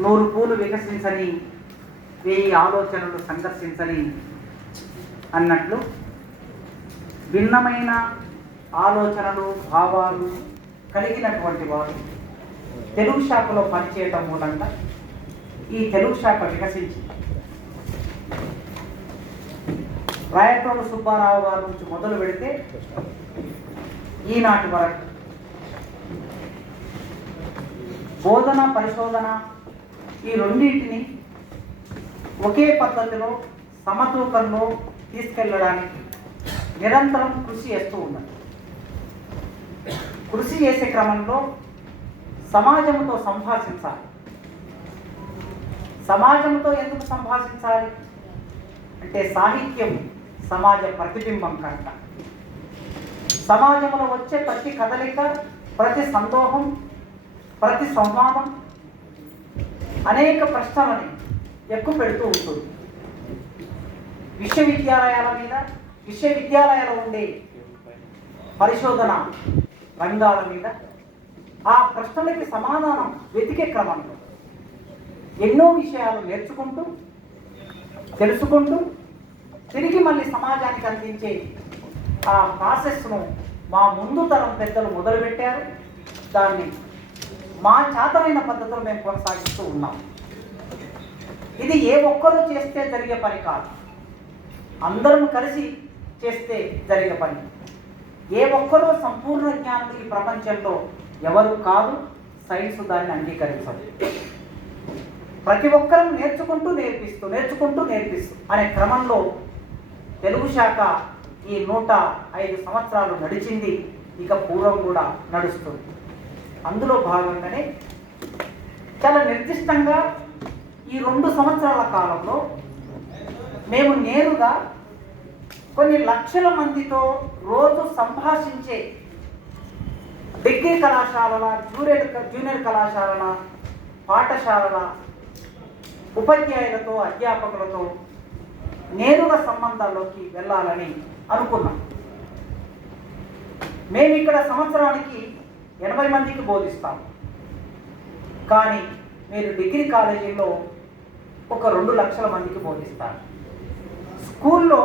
100 పూలు వికసించని 1000 ఆలోచనలు సందర్శించని అన్నట్లు భిన్నమైన ఆలోచనలు భావాలు కలిగినటువంటి వారు తెలుగు శాఖలో పనిచేయటం మూలంగా ఈ తెలుగు శాఖ వికసించింది. రాయటోడు సుబ్బారావు గారి నుంచి మొదలు పెడితే ఈనాటి వరకు బోధన పరిశోధన ఈ రెండింటిని ఒకే పద్ధతిలో సమతూకంలో తీసుకెళ్ళడానికి నిరంతరం కృషి చేస్తూ ఉన్నారు. కృషి చేసే క్రమంలో సమాజంతో సంభాషించాలి. సమాజంతో ఎందుకు సంభాషించాలి అంటే సాహిత్యం సమాజ ప్రతిబింబం కనుక సమాజంలో వచ్చే ప్రతి కదలిక, ప్రతి సందోహం, ప్రతి సంవాదం అనేక ప్రశ్నలని ఎక్కువ పెడుతూ ఉంటుంది. విశ్వవిద్యాలయాలు ఉండే పరిశోధన రంగాల మీద ఆ ప్రశ్నలకి సమాధానం వెతికే క్రమంలో ఎన్నో విషయాలు నేర్చుకుంటూ తెలుసుకుంటూ తిరిగి మళ్ళీ సమాజానికి అందించే ఆ ప్రాసెస్ను మా ముందు తరం పెద్దలు మొదలుపెట్టారు. దాన్ని మా చేతనైన పద్ధతిలో మేము కొనసాగిస్తూ ఉన్నాం. ఇది ఏ ఒక్కరూ చేస్తే జరిగే పని కాదు, అందరం కలిసి చేస్తే జరిగే పని. ఏ ఒక్కరూ సంపూర్ణ జ్ఞానం ఈ ప్రపంచంలో ఎవరు కాదు, సైన్స్ దాన్ని అంగీకరించదు. ప్రతి ఒక్కరూ నేర్చుకుంటూ నేర్పిస్తూ అనే క్రమంలో తెలుగు శాఖ ఈ 105 సంవత్సరాలు నడిచింది. ఇక పూర్వం కూడా నడుస్తుంది. అందులో భాగంగానే చాలా నిర్దిష్టంగా ఈ 2 సంవత్సరాల కాలంలో మేము నేరుగా కొన్ని లక్షల మందితో రోజు సంభాషించే డిగ్రీ కళాశాలల, జూనియర్ కళాశాలల, పాఠశాలల ఉపాధ్యాయులతో, అధ్యాపకులతో నేరుగా సంబంధాల్లోకి వెళ్ళాలని అనుకున్నాం. మేము ఇక్కడ సంవత్సరానికి 80 మందికి బోధిస్తాం. కానీ మీరు డిగ్రీ కాలేజీల్లో ఒక 2 లక్షల మందికి బోధిస్తారు. స్కూల్లో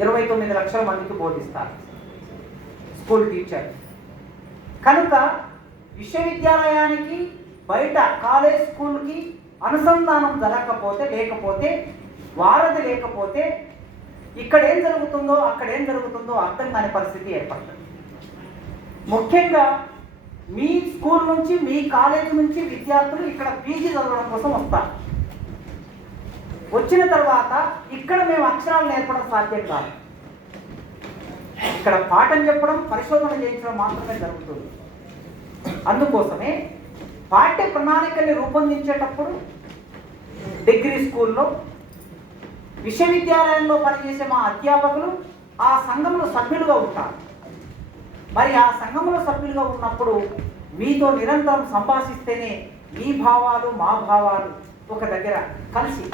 29 లక్షల మందికి బోధిస్తారు స్కూల్ టీచర్. కనుక విశ్వవిద్యాలయానికి బయట కాలేజ్ స్కూల్కి అనుసంధానం లేకపోతే వారధి లేకపోతే ఇక్కడ ఏం జరుగుతుందో అక్కడ ఏం జరుగుతుందో అర్థం కాని పరిస్థితి ఏర్పడుతుంది. ముఖ్యంగా మీ స్కూల్ నుంచి, మీ కాలేజ్ నుంచి విద్యార్థులు ఇక్కడ పీజీ చదవడం కోసం వస్తారు. వచ్చిన తర్వాత ఇక్కడ మేము అక్షరాలు నేర్పడం సాధ్యం కాదు. ఇక్కడ పాఠం చెప్పడం, పరిశోధన చేయించడం మాత్రమే జరుగుతుంది. అందుకోసమే పాఠ్య ప్రణాళికల్ని రూపొందించేటప్పుడు డిగ్రీ స్కూల్లో, విశ్వవిద్యాలయంలో పనిచేసే మా అధ్యాపకులు ఆ సంఘంలో సభ్యులుగా ఉంటారు. మరి ఆ సంఘంలో సభ్యులుగా ఉన్నప్పుడు మీతో నిరంతరం సంభాషిస్తేనే మీ భావాలు మా భావాలు ఒక దగ్గర కలిసి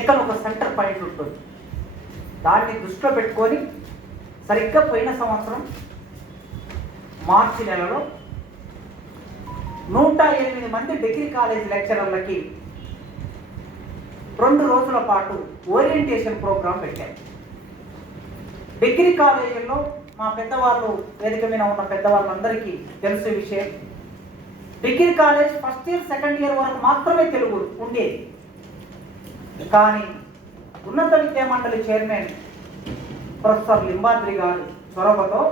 ఎక్కడ ఒక సెంటర్ పాయింట్ ఉంటుంది. దాన్ని దృష్టిలో పెట్టుకొని సరిగ్గా పోయిన సంవత్సరం మార్చి నెలలో 108 మంది డిగ్రీ కాలేజ్ లెక్చరర్లకి 2 రోజుల పాటు ఓరియంటేషన్ ప్రోగ్రాం పెట్టారు. డిగ్రీ కాలేజీల్లో మా పెద్దవాళ్ళు, వేదిక మీద ఉన్న పెద్దవాళ్ళందరికీ తెలిసే విషయం, degree college first year, second year వరకు మాత్రమే తెలుగు ఉండేది. కానీ ఉన్నత విద్యా మండలి చైర్మన్ ప్రొఫెసర్ లింబాద్రి గారు చొరవతో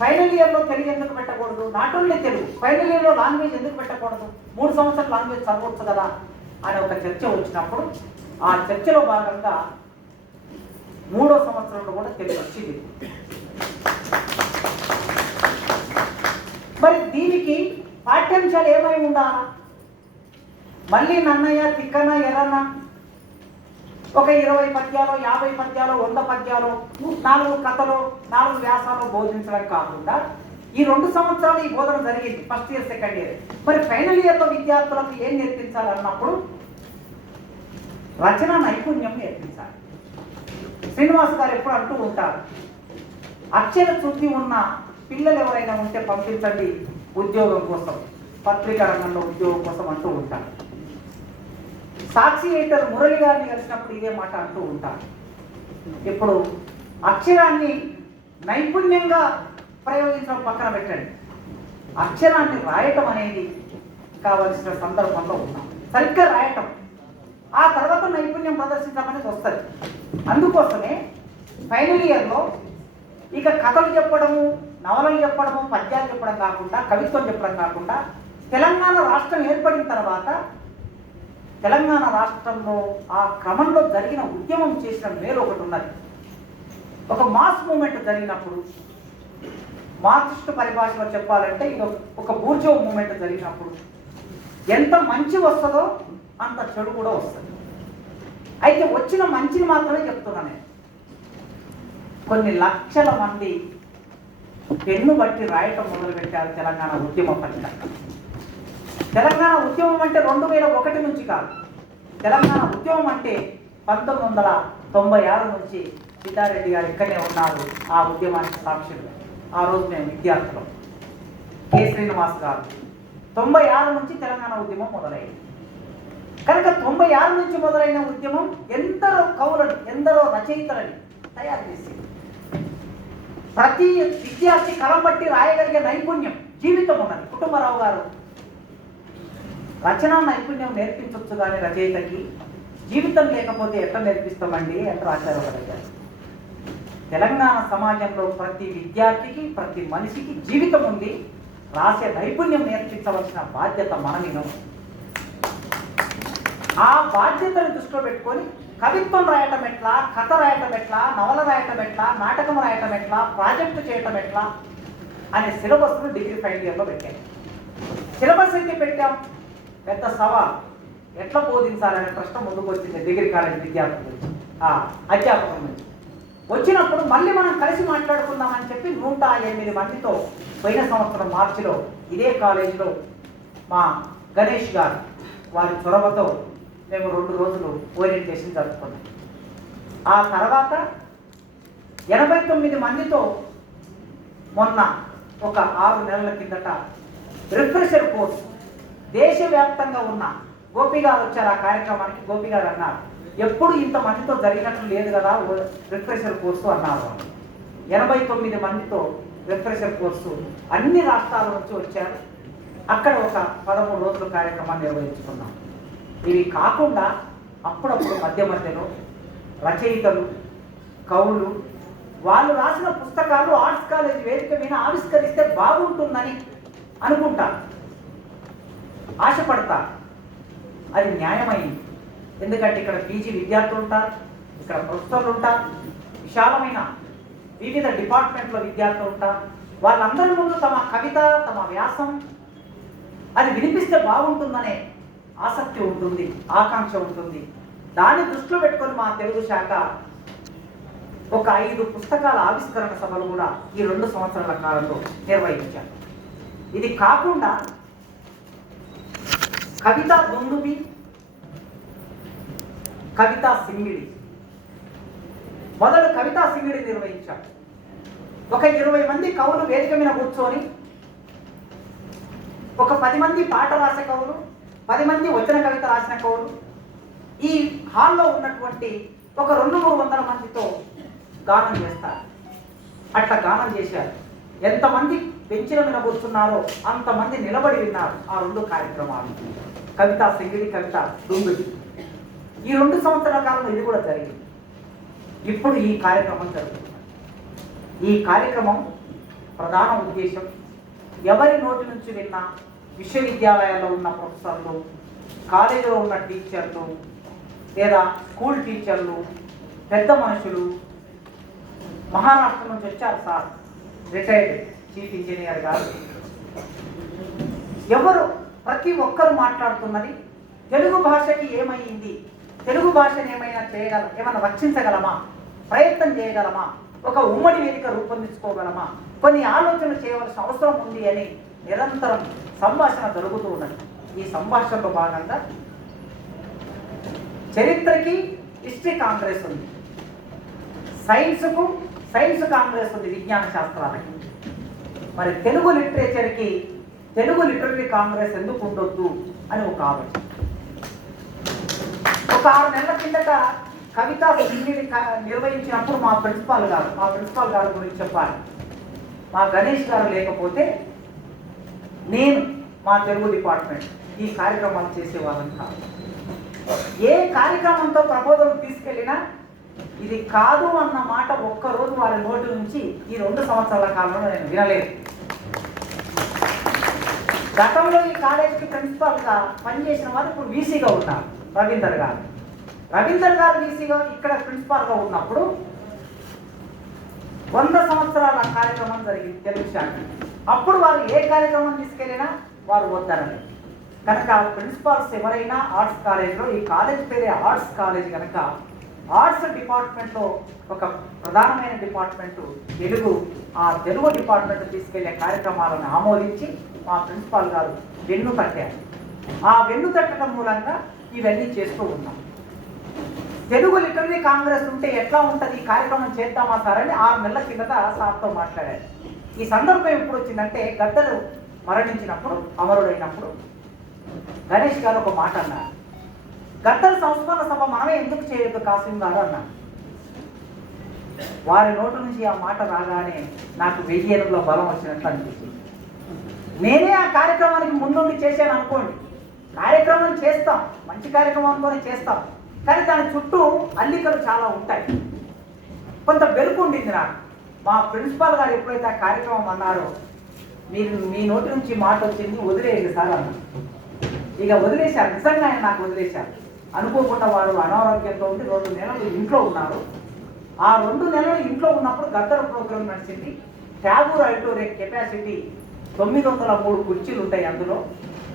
ఫైనల్ ఇయర్లో తెలుగు ఎందుకు పెట్టకూడదు, నాట్ ఓన్లీ తెలుగు, ఫైనల్ ఇయర్లో లాంగ్వేజ్ ఎందుకు పెట్టకూడదు, 3 సంవత్సరాలు లాంగ్వేజ్ చదవచ్చు కదా అనే ఒక చర్చ వచ్చినప్పుడు ఆ చర్చలో భాగంగా 3వ సంవత్సరంలో కూడా తెలుగు వచ్చింది. మరి దీనికి పాఠ్యాంశాలు ఏమై ఉండాలా? మళ్ళీ నన్నయ్య, తిక్కన, ఎర్రన్న ఒక 20 పద్యాలు, 50 పద్యాలు, 100 పద్యాలు, 4 కథలు, 4 వ్యాసాలు బోధించడం కాకుండా ఈ 2 సంవత్సరాలు ఈ బోధన జరిగింది, ఫస్ట్ ఇయర్, సెకండ్ ఇయర్. మరి ఫైనల్ ఇయర్లో విద్యార్థులకు ఏం నేర్పించాలన్నప్పుడు రచన నైపుణ్యం నేర్పించాలి. శ్రీనివాస్ గారు ఎప్పుడు అంటూ ఉంటారు, అక్షర శుద్ధి ఉన్న పిల్లలు ఎవరైనా ఉంటే పంపించండి ఉద్యోగం కోసం. పత్రికా రంగంలో ఉద్యోగం కోసం అంటూ ఉంటారు. సాక్షి ఎడిటర్ మురళి గారిని కలిసినప్పుడు ఇదే మాట అంటూ ఉంటారు. ఇప్పుడు అక్షరాన్ని నైపుణ్యంగా ప్రయోగించడం పక్కన పెట్టండి, అక్షరాన్ని రాయటం అనేది కావలసిన సందర్భంలో ఉన్నాం. సరిగ్గా రాయటం, ఆ తర్వాత నైపుణ్యం ప్రదర్శించడం అనేది వస్తుంది. అందుకోసమే ఫైనల్ ఇయర్లో ఇక కథలు చెప్పడము, నవలలు చెప్పడము, పద్యాలు చెప్పడం కాకుండా, కవిత్వం చెప్పడం కాకుండా, తెలంగాణ రాష్ట్రం ఏర్పడిన తర్వాత తెలంగాణ రాష్ట్రంలో ఆ క్రమంలో జరిగిన ఉద్యమం చేసిన మేలు ఒకటి ఉన్నది. ఒక మాస్ మూమెంట్ జరిగినప్పుడు, మార్క్సిస్టు పరిభాషలో చెప్పాలంటే ఇది ఒక బూర్జో మూమెంట్ జరిగినప్పుడు ఎంత మంచి వస్తుందో అంత చెడు కూడా వస్తుంది. అయితే వచ్చిన మంచిని మాత్రమే చెప్తున్నా నేను. కొన్ని లక్షల మంది పెన్ను బట్టి రాయటం మొదలుపెట్టారు తెలంగాణ ఉద్యమం పట్ల. తెలంగాణ ఉద్యమం అంటే 2001 నుంచి కాదు. తెలంగాణ ఉద్యమం అంటే 1996 నుంచి సీతారెడ్డి గారు ఇక్కడనే ఉన్నారు ఆ ఉద్యమానికి సాక్షులు. ఆ రోజు మేము విద్యార్థులం. కె శ్రీనివాస్ గారు 96 నుంచి తెలంగాణ ఉద్యమం మొదలైంది. కనుక 96 నుంచి మొదలైన ఉద్యమం ఎందరో కవులను, ఎందరో రచయితలని తయారు చేసింది. ప్రతి విద్యార్థి కలం బట్టి రాయగలిగే నైపుణ్యం, జీవితం ఉన్నది. కుటుంబరావు గారు రచనా నైపుణ్యం నేర్పించవచ్చు కానీ రచయితకి జీవితం లేకపోతే ఎట్లా నేర్పిస్తామండి అని రాశారు గారు. తెలంగాణ సమాజంలో ప్రతి విద్యార్థికి, ప్రతి మనిషికి జీవితం ఉంది. రాసే నైపుణ్యం నేర్పించవలసిన బాధ్యత మన మీద. ఆ బాధ్యతను దృష్టిలో పెట్టుకొని కవిత్వం రాయటం ఎట్లా, కథ రాయటం ఎట్లా, నవల రాయటం ఎట్లా, నాటకం రాయటం ఎట్లా, ప్రాజెక్టు చేయటం ఎట్లా అనే సిలబస్ను డిగ్రీ ఫైనల్ ఇయర్లో పెట్టాం. సిలబస్ అయితే పెట్టాం, పెద్ద సవాల్ ఎట్లా బోధించాలనే ప్రశ్న ముందుకు వచ్చింది డిగ్రీ కాలేజ్ విద్యార్థుల నుంచి, అధ్యాపకుల నుంచి. వచ్చినప్పుడు మళ్ళీ మనం కలిసి మాట్లాడుకుందామని చెప్పి 108 మందితో పోయిన సంవత్సరం మార్చిలో ఇదే కాలేజీలో మా గణేష్ గారు వారి చొరవతో మేము 2 రోజులు ఓరియంటేషన్ జరుపుకున్నాం. ఆ తర్వాత 89 మందితో మొన్న ఒక 6 నెలల కిందట రిఫ్రెషర్ కోర్సు దేశవ్యాప్తంగా ఉన్న గోపి గారు వచ్చారు ఆ కార్యక్రమానికి. గోపి గారు అన్నారు, ఎప్పుడు ఇంతమందితో జరిగినట్లు లేదు కదా రిఫ్రెషర్ కోర్సు అన్నారు. 89 మందితో రిఫ్రెషర్ కోర్సు అన్ని రాష్ట్రాల నుంచి వచ్చారు. అక్కడ ఒక 13 రోజుల కార్యక్రమాన్ని నిర్వహించుకున్నాం. ఇవి కాకుండా అప్పుడప్పుడు మధ్య మధ్యలో రచయితలు, కవులు వాళ్ళు రాసిన పుస్తకాలు ఆర్ట్స్ కాలేజ్ వేదిక మీద ఆవిష్కరిస్తే బాగుంటుందని అనుకుంటారు, ఆశపడతారు. అది న్యాయమైంది. ఎందుకంటే ఇక్కడ పీజీ విద్యార్థులు ఉంటారు, ఇక్కడ ప్రొఫెసర్లు ఉంటారు, విశాలమైన వివిధ డిపార్ట్మెంట్లో విద్యార్థులు ఉంటారు. వాళ్ళందరి ముందు తమ కవిత, తమ వ్యాసం అది వినిపిస్తే బాగుంటుందనే ఆసక్తి ఉంటుంది, ఆకాంక్ష ఉంటుంది. దాన్ని దృష్టిలో పెట్టుకొని మా తెలుగు శాఖ ఒక 5 పుస్తకాల ఆవిష్కరణ సభలు కూడా ఈ 2 సంవత్సరాల కాలంలో నిర్వహించారు. ఇది కాకుండా కవితా దుందుబి, కవితా సింగిడి, మొదలు కవితా సింగిడి నిర్వహించారు. ఒక 20 మంది కవులు వేదిక మీద కూర్చొని, ఒక 10 మంది పాట రాసే కవులు, 10 మంది వచన కవిత రాసిన కవులు ఈ హాల్లో ఉన్నటువంటి ఒక 200-300 మందితో గానం చేస్తారు. అట్లా గానం చేశారు. ఎంతమంది బెంచ్ల మీద కూర్చున్నారో అంతమంది నిలబడి విన్నారు ఆ 2 కార్యక్రమాలు, కవితా సింగిడి, కవిత దుందుబి. ఈ 2 సంవత్సరాల కాలంలో ఇది కూడా జరిగింది. ఇప్పుడు ఈ కార్యక్రమం జరుగుతుంది. ఈ కార్యక్రమం ప్రధాన ఉద్దేశం ఎవరి నోటి నుంచి విన్నా, విశ్వవిద్యాలయాల్లో ఉన్న ప్రొఫెసర్లు, కాలేజీలో ఉన్న టీచర్లు, లేదా స్కూల్ టీచర్లు, పెద్ద మనుషులు, మహారాష్ట్ర నుంచి వచ్చారు సార్, రిటైర్డ్ చీఫ్ ఇంజనీర్ గారు, ఎవరు ప్రతి ఒక్కరు మాట్లాడుతున్నది తెలుగు భాషకి ఏమైంది, తెలుగు భాషను ఏమైనా ఏమైనా రక్షించగలమా, ప్రయత్నం చేయగలమా, ఒక ఉమ్మడి వేదిక రూపొందించుకోగలమా, కొన్ని ఆలోచనలు చేయవలసిన అవసరం ఉంది అని నిరంతరం సంభాషణ జరుగుతూ ఉన్నది. ఈ సంభాషణలో భాగంగా చరిత్రకి హిస్టరీ కాంగ్రెస్ ఉంది, సైన్స్ కాంగ్రెస్ ఉంది, విజ్ఞాన శాస్త్రాలకి. మరి తెలుగు లిటరేచర్కి తెలుగు లిటరరీ కాంగ్రెస్ ఎందుకు ఉండొద్దు అని ఒక ఆలోచన. ఒక 6 నెలల కిందట కవిత నిర్వహించినప్పుడు మా ప్రిన్సిపాల్ గారు గురించి చెప్పాలి. మా గణేష్ గారు లేకపోతే నేను మా తెలుగు డిపార్ట్మెంట్ ఈ కార్యక్రమాలు చేసేవాళ్ళని కాదు. ఏ కార్యక్రమంతో ప్రబోధనలు తీసుకెళ్ళినా ఇది కాదు అన్న మాట ఒక్కరోజు వారి నోటి నుంచి ఈ 2 సంవత్సరాల కాలంలో నేను వినలేదు. గతంలో ఈ కాలేజీకి ప్రిన్సిపాల్గా పనిచేసిన వారు ఇప్పుడు వీసీగా ఉన్నారు. రవీందర్ గారు వీసీగా ఇక్కడ ప్రిన్సిపాల్గా ఉన్నప్పుడు 100 సంవత్సరాల కార్యక్రమం జరిగింది తెలుగు శాఖ. అప్పుడు వారు ఏ కార్యక్రమం తీసుకెళ్ళినా వారు వద్దరలేదు. కనుక ప్రిన్సిపాల్స్ ఎవరైనా ఆర్ట్స్ కాలేజ్లో, ఈ కాలేజ్ పేరే ఆర్ట్స్ కాలేజ్ కనుక ఆర్ట్స్ డిపార్ట్మెంట్లో ఒక ప్రధానమైన డిపార్ట్మెంటు తెలుగు. ఆ తెలుగు డిపార్ట్మెంట్ తీసుకెళ్లే కార్యక్రమాలను ఆమోదించి మా ప్రిన్సిపాల్ గారు వెన్ను తట్టారు. ఆ వెన్ను తట్టడం మూలంగా ఇవన్నీ చేస్తూ ఉన్నాం. తెలుగు లిటరరీ కాంగ్రెస్ ఉంటే ఎట్లా ఉంటుంది, ఈ కార్యక్రమం చేద్దామా సార్ అని 6 నెలల కిందట సార్తో మాట్లాడారు. ఈ సందర్భం ఎప్పుడు వచ్చిందంటే గద్దరు మరణించినప్పుడు, అమరుడైనప్పుడు గణేష్ గారు ఒక మాట అన్నారు. గద్దరు సంస్మరణ సభ మనమే ఎందుకు చేయొద్దు కాసిం గారు అన్నారు. వారి నోటు నుంచి ఆ మాట రాగానే నాకు 1000 ఏళ్ళలో బలం వచ్చినట్టు అనిపించింది. నేనే ఆ కార్యక్రమానికి ముందుండి చేశాను అనుకోండి. కార్యక్రమం చేస్తాం, మంచి కార్యక్రమం అనుకొని చేస్తాం, కానీ దాని చుట్టూ అల్లికలు చాలా ఉంటాయి. కొంత వెలుపు ఉండింది నాకు. మా ప్రిన్సిపాల్ గారు ఎప్పుడైతే ఆ కార్యక్రమం అన్నారో, మీరు మీ నోటి నుంచి మాట వచ్చింది, వదిలేయండి సార్ అన్నారు. ఇక వదిలేశారు, నిజంగా ఆయన నాకు వదిలేశారు. అనుకోకుండా వారు అనారోగ్యంతో ఉండి 2 నెలలు ఇంట్లో ఉన్నారు. ఆ 2 నెలలు ఇంట్లో ఉన్నప్పుడు గద్దర్ ప్రోగ్రాం నడిచింది. ట్యాగూర్ ఆడిటోరియం కెపాసిటీ 903 కుర్చీలు ఉంటాయి అందులో,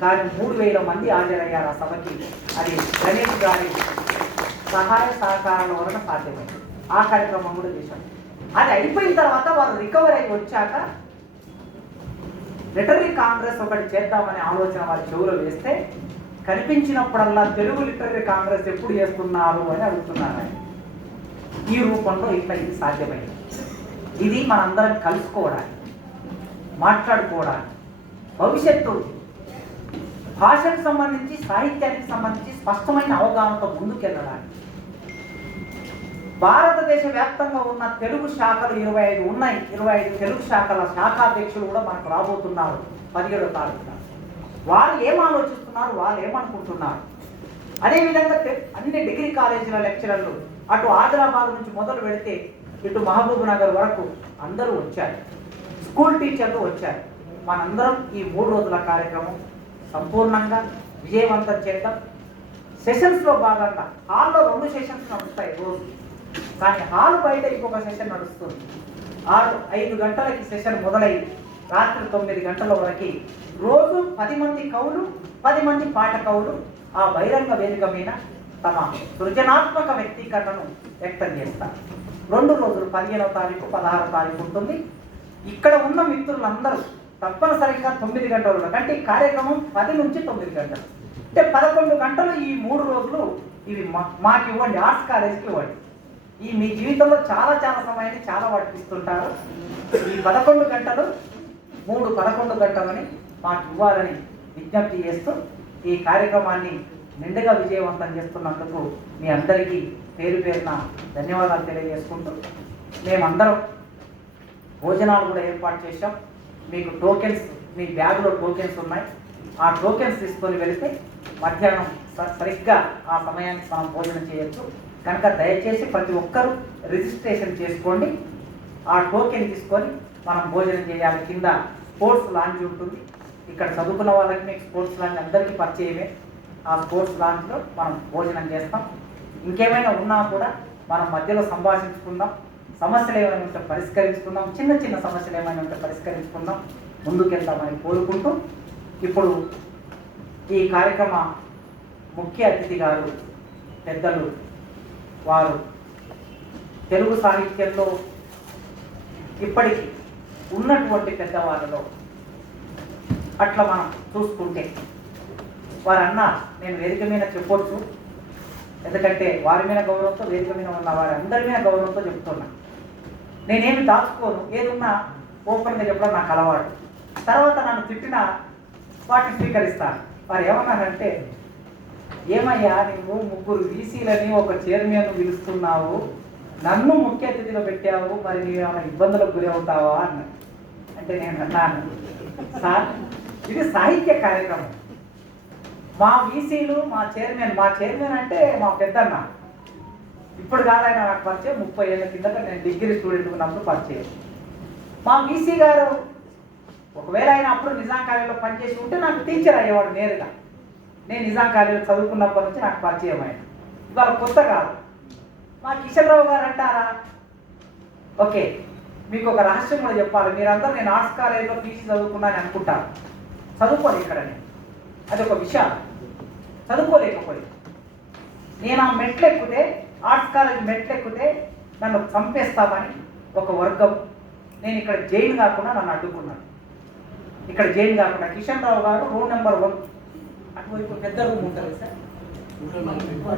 కానీ 3000 మంది హాజరయ్యారు ఆ సభకి. అది గణేష్ గారి సహాయ సహకారాల వలన సాధ్యమైంది. ఆ కార్యక్రమం కూడా చేశాం. అది అయిపోయిన తర్వాత వారు రికవర్ అయి వచ్చాక లిటరరీ కాంగ్రెస్ ఒకటి చేద్దామనే ఆలోచన వారి చెవులో వేస్తే కనిపించినప్పుడల్లా తెలుగు లిటరరీ కాంగ్రెస్ ఎప్పుడు చేస్తున్నారు అని అడుగుతున్నారు. ఈ రూపంలో ఇట్లా ఇది సాధ్యమైంది. ఇది మనందరం కలుసుకోవడానికి, మాట్లాడుకోవడానికి, భవిష్యత్తు భాషకు సంబంధించి, సాహిత్యానికి సంబంధించి స్పష్టమైన అవగాహనతో ముందుకెళ్ళడానికి. భారతదేశ వ్యాప్తంగా ఉన్న తెలుగు శాఖలు 25 ఉన్నాయి. 25 తెలుగు శాఖల శాఖాధ్యక్షులు కూడా మనకు రాబోతున్నారు 17వ తారీఖున. వారు ఏం ఆలోచిస్తున్నారు, వాళ్ళు ఏమనుకుంటున్నారు. అదేవిధంగా అన్ని డిగ్రీ కాలేజీల లెక్చరర్లు అటు ఆదిలాబాద్ నుంచి మొదలు పెడితే ఇటు మహబూబ్ నగర్ వరకు అందరూ వచ్చారు. స్కూల్ టీచర్లు వచ్చారు. మనందరం ఈ 3 రోజుల కార్యక్రమం సంపూర్ణంగా విజయవంతం చేద్దాం. సెషన్స్లో భాగంగా హాల్లో 2 సెషన్స్ నడుస్తాయి రోజు, కానీ హాల్ బయట ఇంకొక సెషన్ నడుస్తుంది. 5 గంటలకి సెషన్ మొదలై రాత్రి 9 గంటల వరకు రోజు 10 మంది కవులు, 10 మంది పాట కవులు ఆ బహిరంగ వేదిక మీద తమ సృజనాత్మక వ్యక్తీకరణను వ్యక్తం చేస్తారు. 2 రోజులు 15వ తారీఖు, 16వ తారీఖు ఉంటుంది. ఇక్కడ ఉన్న మిత్రులందరూ తప్పనిసరిగా 9 గంటలు, అంటే ఈ కార్యక్రమం 10 నుంచి 9 గంటలు, అంటే 11 గంటలు ఈ 3 రోజులు ఇవి మాకు ఇవ్వండి, ఆర్ట్స్ కాలేజీకి ఇవ్వండి. ఈ మీ జీవితంలో చాలా సమయాన్ని చాలా వాటికి ఇస్తుంటారు. ఈ 11 గంటలు 11 గంటలని మాకు ఇవ్వాలని విజ్ఞప్తి చేస్తూ ఈ కార్యక్రమాన్ని నిండుగా విజయవంతం చేస్తున్నందుకు మీ అందరికీ పేరు పేరున ధన్యవాదాలు తెలియజేసుకుంటూ, మేమందరం భోజనాలు కూడా ఏర్పాటు చేశాం. మీకు టోకెన్స్, మీ బ్యాగ్లో టోకెన్స్ ఉన్నాయి. ఆ టోకెన్స్ తీసుకొని వెళితే మధ్యాహ్నం సరిగ్గా ఆ సమయానికి మనం భోజనం చేయొచ్చు. కనుక దయచేసి ప్రతి ఒక్కరూ రిజిస్ట్రేషన్ చేసుకోండి. ఆ టోకెన్ తీసుకొని మనం భోజనం చేయాలి. కింద స్పోర్ట్స్ లాంజ్ ఉంటుంది. ఇక్కడ చదువుకున్న వాళ్ళకి మీకు స్పోర్ట్స్ లాంజ్ అందరికీ పరిచయమే. ఆ స్పోర్ట్స్ లాంజ్లో మనం భోజనం చేస్తాం. ఇంకేమైనా ఉన్నా కూడా మనం మధ్యలో సంభాషించుకుందాం, సమస్యలు ఏమైనా ఉంటే పరిష్కరించుకుందాం, చిన్న సమస్యలు ఏమైనా ఉంటే పరిష్కరించుకుందాం, ముందుకెళ్తామని కోరుకుంటూ, ఇప్పుడు ఈ కార్యక్రమ ముఖ్య అతిథి గారు పెద్దలు, వారు తెలుగు సాహిత్యంలో ఇప్పటికీ ఉన్నటువంటి పెద్దవాళ్ళలో అట్లా మనం చూసుకుంటే వారన్నా నేను వేదిక మీద చెప్పొచ్చు, ఎందుకంటే వారి మీద గౌరవంతో, వేదిక మీద ఉన్న వారి అందరి మీద గౌరవంతో చెప్తున్నా. నేనేమి దాచుకోను, ఏదున్నా ఓపెన్గా చెప్పడం నాకు అలవాటు. తర్వాత నన్ను తిట్టినా వాటిని స్వీకరిస్తాను. వారు ఏమన్నారంటే, ఏమయ్యా నువ్వు ముగ్గురు వీసీలని ఒక చైర్మన్ పిలుస్తున్నావు, నన్ను ముఖ్య అతిథిలో పెట్టావు, మరి నీవు ఏమైనా ఇబ్బందులకు గురి అవుతావా అన్నాడు. అంటే నేను అన్నాను, సార్ ఇది సాహిత్య కార్యక్రమం, మా వీసీలు మా చైర్మన్ అంటే మా పెద్దన్న. ఇప్పుడు కాదైనా నాకు పరిచయం, 30 ఏళ్ళ కిందట నేను డిగ్రీ స్టూడెంట్ ఉన్నప్పుడు పరిచయం. మా వీసీ గారు ఒకవేళ ఆయన అప్పుడు నిజాం కాలేజీలో పనిచేసి ఉంటే నాకు టీచర్ అయ్యేవాడు నేరుగా. నేను నిజాం కాలేజీలో చదువుకున్నప్పటి నుంచి నాకు పరిచయం ఆయన, ఇవాళ కొత్త కాదు. మా కిషన్ రావు గారు అంటారా, ఓకే మీకు ఒక రహస్యం కూడా చెప్పాలి, మీరందరూ నేను ఆర్ట్స్ కాలేజీలో పీజీ చదువుకున్నాను అనుకుంటాను, చదువుకోలేదు ఇక్కడ నేను, అది ఒక విషయం, చదువుకోలేకపోయి నేను ఆ మెట్లు ఎక్కితే, ఆర్ట్స్ కాలేజ్ మెట్లు ఎక్కితే నన్ను చంపేస్తామని ఒక వర్గం, నేను ఇక్కడ జైలు కాకుండా నన్ను అడ్డుకున్నాను. ఇక్కడ జైలు కాకుండా కిషన్ రావు గారు రూమ్ నెంబర్ 1 అటువైపు పెద్ద రూమ్ ఉంటుంది సార్,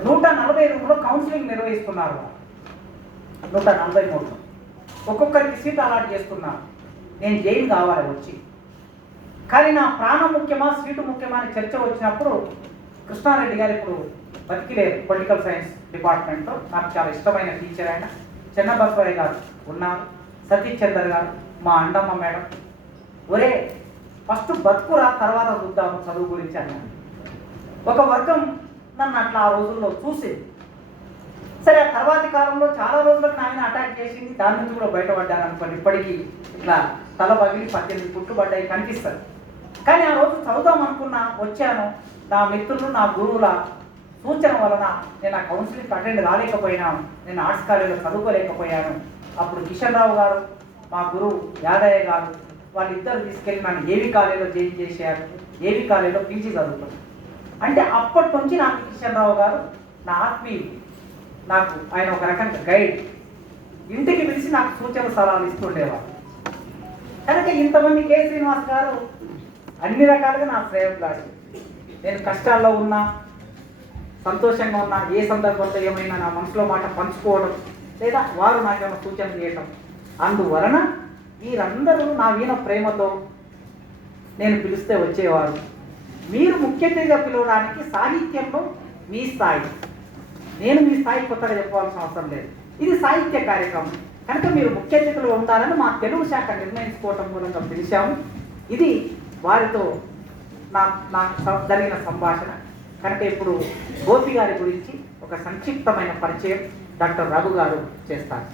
140 రూమ్లో కౌన్సిలింగ్ నిర్వహిస్తున్నారు. 143 ఒక్కొక్కరికి సీట్ అలాట్ చేస్తున్నారు. నేను జైలు కావాలి వచ్చి, కానీ నా ప్రాణం ముఖ్యమా సీటు ముఖ్యమా అని చర్చ వచ్చినప్పుడు కృష్ణారెడ్డి గారు ఇప్పుడు బతికిలేరు, పొలిటికల్ సైన్స్ డిపార్ట్మెంట్లో, నాకు చాలా ఇష్టమైన టీచర్ ఆయన, చెన్నబసవయ్య గారు ఉన్నారు, సతీష్ చందర్ గారు, మా అండమ్మ మేడం, ఒరే ఫస్ట్ బతుకురా తర్వాత చూద్దాము చదువు గురించి అన్నాను. ఒక వర్గం నన్ను అట్లా ఆ రోజుల్లో చూసింది. సరే ఆ తర్వాతి కాలంలో చాలా రోజులకు నాయన అటాక్ చేసింది, దాని నుంచి కూడా బయటపడ్డాను అనుకోండి. ఇప్పటికీ ఇట్లా తల పగిలి 18 పుట్టు పడ్డాయి కనిపిస్తుంది. కానీ ఆ రోజు చదువుదాం అనుకున్నా, వచ్చాను. నా మిత్రులు నా గురువుల సూచన వలన నేను ఆ కౌన్సిలింగ్ అటెండ్ కాలేకపోయినాను, నేను ఆర్ట్స్ కాలేజీలో చదువుకోలేకపోయాను. అప్పుడు కిషన్ రావు గారు, మా గురువు యాదయ్య గారు, వాళ్ళిద్దరు తీసుకెళ్ళి నన్ను ఏవి కాలేజీలో జాయిన్ చేశారు, ఏవి కాలేజీలో పీజీ చదువుకున్నాను. అంటే అప్పటి నుంచి నాకు కిషన్ రావు గారు నా ఆత్మీయుడు, నాకు ఆయన ఒక రకంగా గైడ్, ఇంటికి పిలిచి నాకు సూచన సలహాలు ఇస్తుండేవారు. కనుక ఇంతమంది కె శ్రీనివాస్ గారు అన్ని రకాలుగా నా శ్రేయోభిలాషి. నేను కష్టాల్లో ఉన్నా, సంతోషంగా ఉన్నా, ఏ సందర్భంలో ఏమైనా నా మనసులో మాట పంచుకోవడం, లేదా వారు నాకేమైనా సూచన చేయటం, అందువలన వీరందరూ నా వీణ ప్రేమతో నేను పిలిస్తే వచ్చేవారు. మీరు ముఖ్య అతిథిగా పిలవడానికి సాహిత్యంలో మీ స్థాయి, నేను మీ స్థాయి కొత్తగా చెప్పాల్సిన అవసరం లేదు, ఇది సాహిత్య కార్యక్రమం కనుక మీరు ముఖ్య అతిథులు ఉండాలని మా తెలుగు శాఖ నిర్ణయించుకోవటం మూలంగా పిలిచాము. ఇది వారితో నాకు జరిగిన సంభాషణ. కనుక ఇప్పుడు గోపి గారి గురించి ఒక సంక్షిప్తమైన పరిచయం డాక్టర్ రఘు గారు చేస్తారు.